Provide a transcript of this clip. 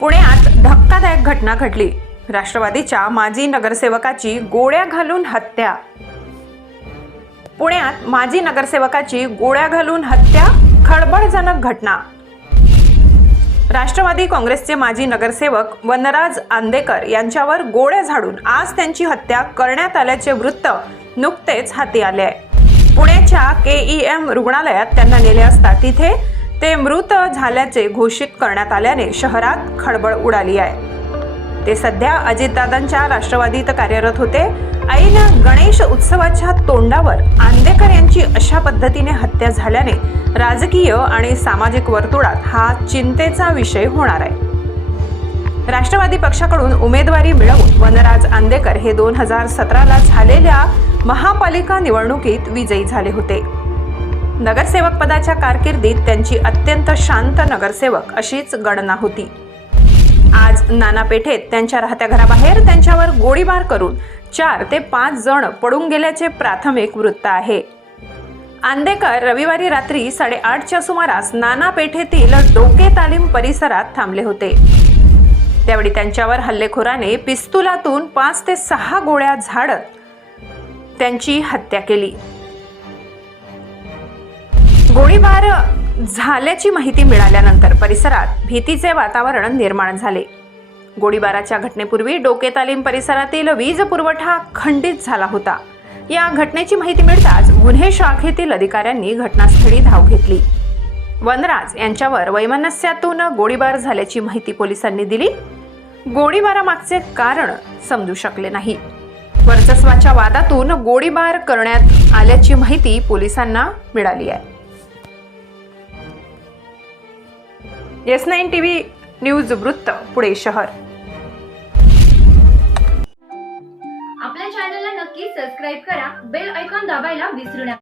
पुण्यात धक्कादायक घटना घडली. राष्ट्रवादीच्या माजी नगरसेवकाची गोळ्या घालून हत्या. पुण्यात माजी नगरसेवकाची गोळ्या घालून हत्या खळबळजनक घटना. राष्ट्रवादी काँग्रेसचे माजी नगरसेवक वनराज आंदेकर यांच्यावर गोळ्या झाडून आज त्यांची हत्या करण्यात आल्याचे वृत्त नुकतेच हाती आले आहे. पुण्याच्या के ई एम रुग्णालयात त्यांना नेले असता तिथे ते मृत झाल्याचे घोषित करण्यात आल्याने शहरात खळबळ उडाली आहे. ते सध्या अजितदादांच्या राष्ट्रवादीत कार्यरत होते. ऐन गणेश उत्सवाच्या तोंडावर आंदेकर यांची अशा पद्धतीने हत्या झाल्याने राजकीय आणि सामाजिक वर्तुळात हा चिंतेचा विषय होणार आहे. राष्ट्रवादी पक्षाकडून उमेदवारी मिळवून वनराज आंदेकर हे दोन हजार सतराला झालेल्या महापालिका निवडणुकीत विजयी झाले होते. नगरसेवक पदाच्या कारकिर्दीत त्यांची अत्यंत शांत नगरसेवक अशीच गणना होती. आज नाना पेठेत त्यांच्या राहत्या घराबाहेर त्यांच्यावर गोळीबार करून चार ते पाच जण पडून गेल्याचे प्राथमिक वृत्त आहे. आंदेकर रविवारी रात्री साडेआठच्या सुमारास नाना पेठेतील डोके तालीम परिसरात थांबले होते. त्यावेळी त्यांच्यावर हल्लेखोराने पिस्तुलातून पाच ते सहा गोळ्या झाडत त्यांची हत्या केली. गोळीबार झाल्याची माहिती मिळाल्यानंतर परिसरात भीतीचे वातावरण निर्माण झाले. गोळीबाराच्या घटनेपूर्वी डोके तालीम परिसरातील वीज पुरवठा खंडित झाला होता. या घटनेची माहिती मिळताच गुन्हे शाखेतील अधिकाऱ्यांनी घटनास्थळी धाव घेतली. वनराज यांच्यावर वैमनस्यातून गोळीबार झाल्याची माहिती पोलिसांनी दिली. गोळीबारामागचे कारण समजू शकले नाही. वर्चस्वाच्या वादातून गोळीबार करण्यात आल्याची माहिती पोलिसांना मिळाली आहे. एस नाईन टीव्ही न्यूज वृत्त पुणे शहर. आपल्या चॅनलला नक्की सबस्क्राईब करा बेल ऐकॉन दाबायला विसरू नका.